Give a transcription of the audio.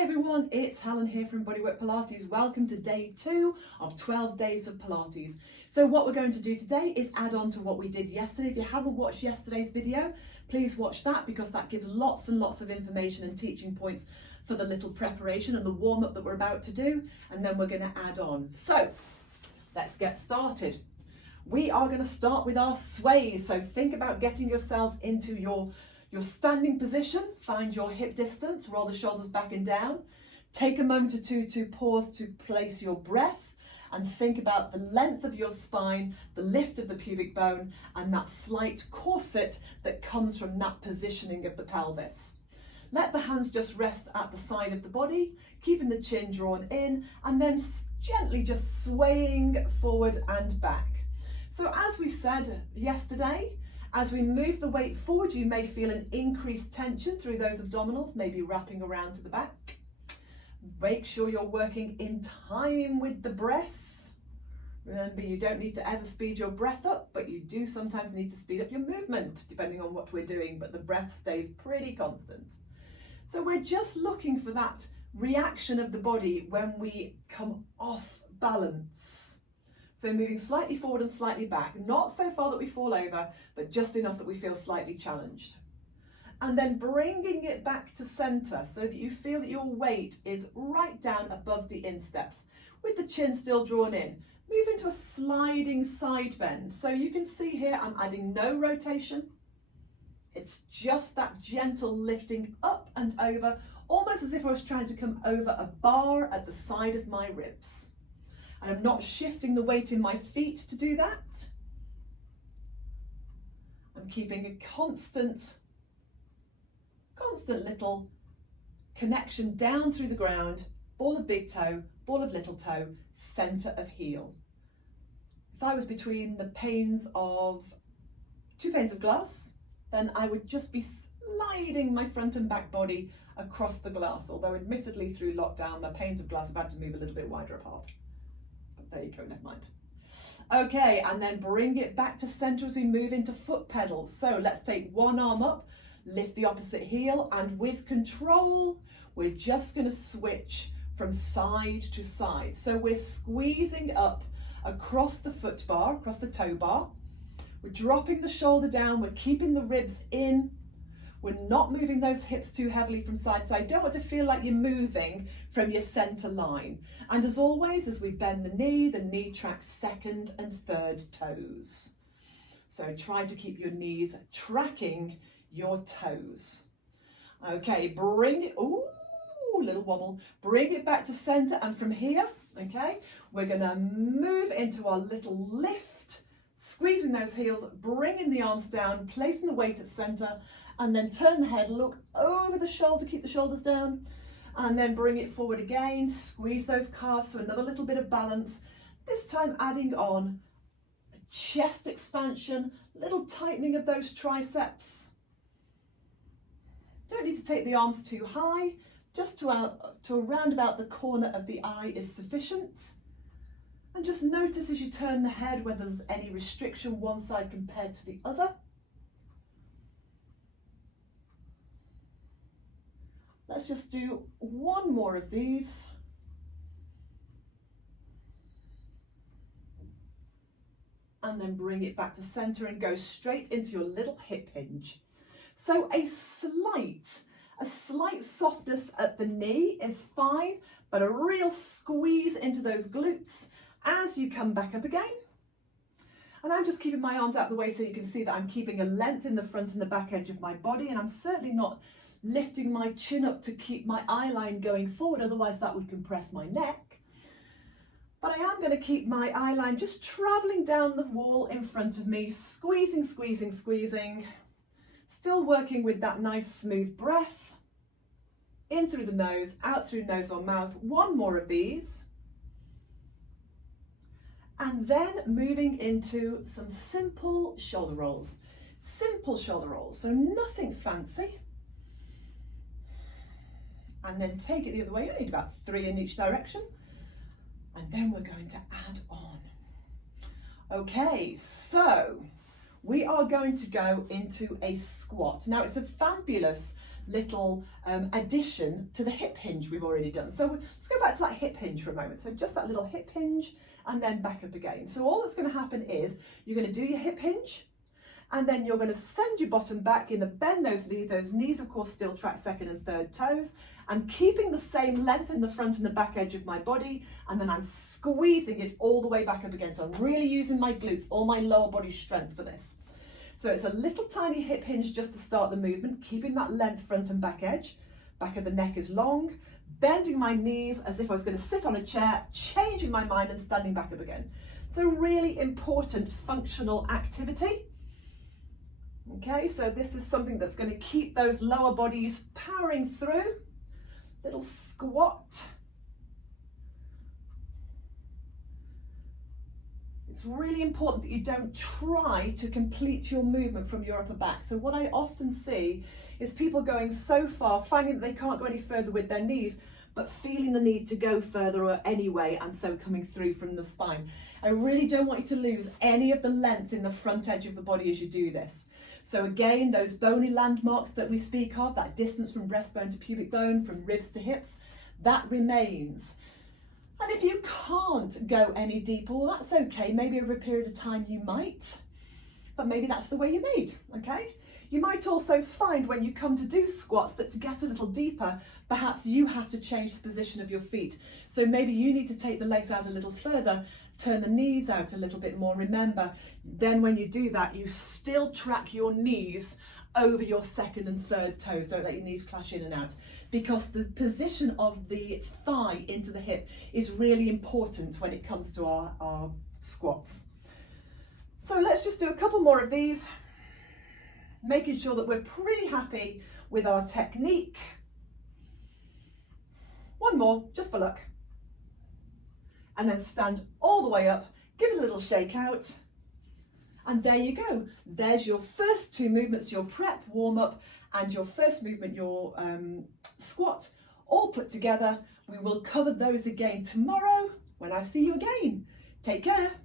Hi everyone, it's Helen here from Bodywork-Pilates. Welcome to day 2 of 12 days of Pilates. So what we're going to do today is add on to what we did yesterday. If you haven't watched yesterday's video, please watch that because that gives lots and lots of information and teaching points for the little preparation and the warm-up that we're about to do, and then we're going to add on. So let's get started. We are going to start with our sways. So think about getting yourselves into your standing position. Find your hip distance, roll the shoulders back and down. Take a moment or two to pause to place your breath and think about the length of your spine, the lift of the pubic bone, and that slight corset that comes from that positioning of the pelvis. Let the hands just rest at the side of the body, keeping the chin drawn in, and then gently just swaying forward and back. So as we said yesterday, as we move the weight forward, you may feel an increased tension through those abdominals, maybe wrapping around to the back. Make sure you're working in time with the breath. Remember, you don't need to ever speed your breath up, but you do sometimes need to speed up your movement, depending on what we're doing, but the breath stays pretty constant. So we're just looking for that reaction of the body when we come off balance. So moving slightly forward and slightly back, not so far that we fall over, but just enough that we feel slightly challenged. And then bringing it back to center so that you feel that your weight is right down above the insteps with the chin still drawn in. Move into a sliding side bend. So you can see here I'm adding no rotation. It's just that gentle lifting up and over, almost as if I was trying to come over a bar at the side of my ribs. And I'm not shifting the weight in my feet to do that. I'm keeping a constant little connection down through the ground, ball of big toe, ball of little toe, center of heel. If I was between the panes of 2 panes of glass, then I would just be sliding my front and back body across the glass, although admittedly through lockdown, my panes of glass have had to move a little bit wider apart. There you go, never mind. Okay, and then bring it back to center as we move into foot pedals. So let's take one arm up, lift the opposite heel, and with control, we're just going to switch from side to side. So we're squeezing up across the foot bar, across the toe bar. We're dropping the shoulder down, we're keeping the ribs in. We're not moving those hips too heavily from side to side. Don't want to feel like you're moving from your center line. And as always, as we bend the knee tracks second and third toes. So try to keep your knees tracking your toes. Okay, bring it, ooh, little wobble. Bring it back to center, and from here, okay, we're gonna move into our little lift, squeezing those heels, bringing the arms down, placing the weight at center, and then turn the head, look over the shoulder, keep the shoulders down, and then bring it forward again, squeeze those calves for another little bit of balance, this time adding on a chest expansion, little tightening of those triceps. Don't need to take the arms too high, just to around about the corner of the eye is sufficient. And just notice as you turn the head whether there's any restriction one side compared to the other. Let's just do one more of these. And then bring it back to center and go straight into your little hip hinge. So a slight softness at the knee is fine, but a real squeeze into those glutes as you come back up again. And I'm just keeping my arms out of the way so you can see that I'm keeping a length in the front and the back edge of my body, and I'm certainly not lifting my chin up to keep my eye line going forward, otherwise that would compress my neck. But I am going to keep my eye line just traveling down the wall in front of me, squeezing, squeezing, squeezing. Still working with that nice smooth breath. In through the nose, out through nose or mouth. One more of these. And then moving into some simple shoulder rolls. Simple shoulder rolls, so nothing fancy. And then take it the other way. You need about 3 in each direction. And then we're going to add on. Okay, so we are going to go into a squat. Now it's a fabulous little addition to the hip hinge we've already done. So let's go back to that hip hinge for a moment. So just that little hip hinge and then back up again. So all that's going to happen is you're going to do your hip hinge, and then you're going to send your bottom back, in the bend those knees. Those knees of course still track second and third toes. I'm keeping the same length in the front and the back edge of my body, and then I'm squeezing it all the way back up again. So I'm really using my glutes, all my lower body strength for this. So it's a little tiny hip hinge just to start the movement, keeping that length front and back edge. Back of the neck is long, bending my knees as if I was going to sit on a chair, changing my mind and standing back up again. So really important functional activity. Okay, so this is something that's going to keep those lower bodies powering through. Little squat. It's really important that you don't try to complete your movement from your upper back. So what I often see is people going so far, finding that they can't go any further with their knees, but feeling the need to go further anyway, and so coming through from the spine. I really don't want you to lose any of the length in the front edge of the body as you do this. So again, those bony landmarks that we speak of, that distance from breastbone to pubic bone, from ribs to hips, that remains. And if you can't go any deeper, well, that's okay. Maybe over a period of time you might, but maybe that's the way you're made, okay? You might also find when you come to do squats that to get a little deeper, perhaps you have to change the position of your feet. So maybe you need to take the legs out a little further, turn the knees out a little bit more. Remember, then when you do that, you still track your knees over your second and third toes. Don't let your knees clash in and out, because the position of the thigh into the hip is really important when it comes to our squats. So let's just do a couple more of these, making sure that we're pretty happy with our technique. One more, just for luck. And then stand all the way up, give it a little shake out. And there you go. There's your first two movements, your prep, warm up, and your first movement, your squat, all put together. We will cover those again tomorrow when I see you again. Take care.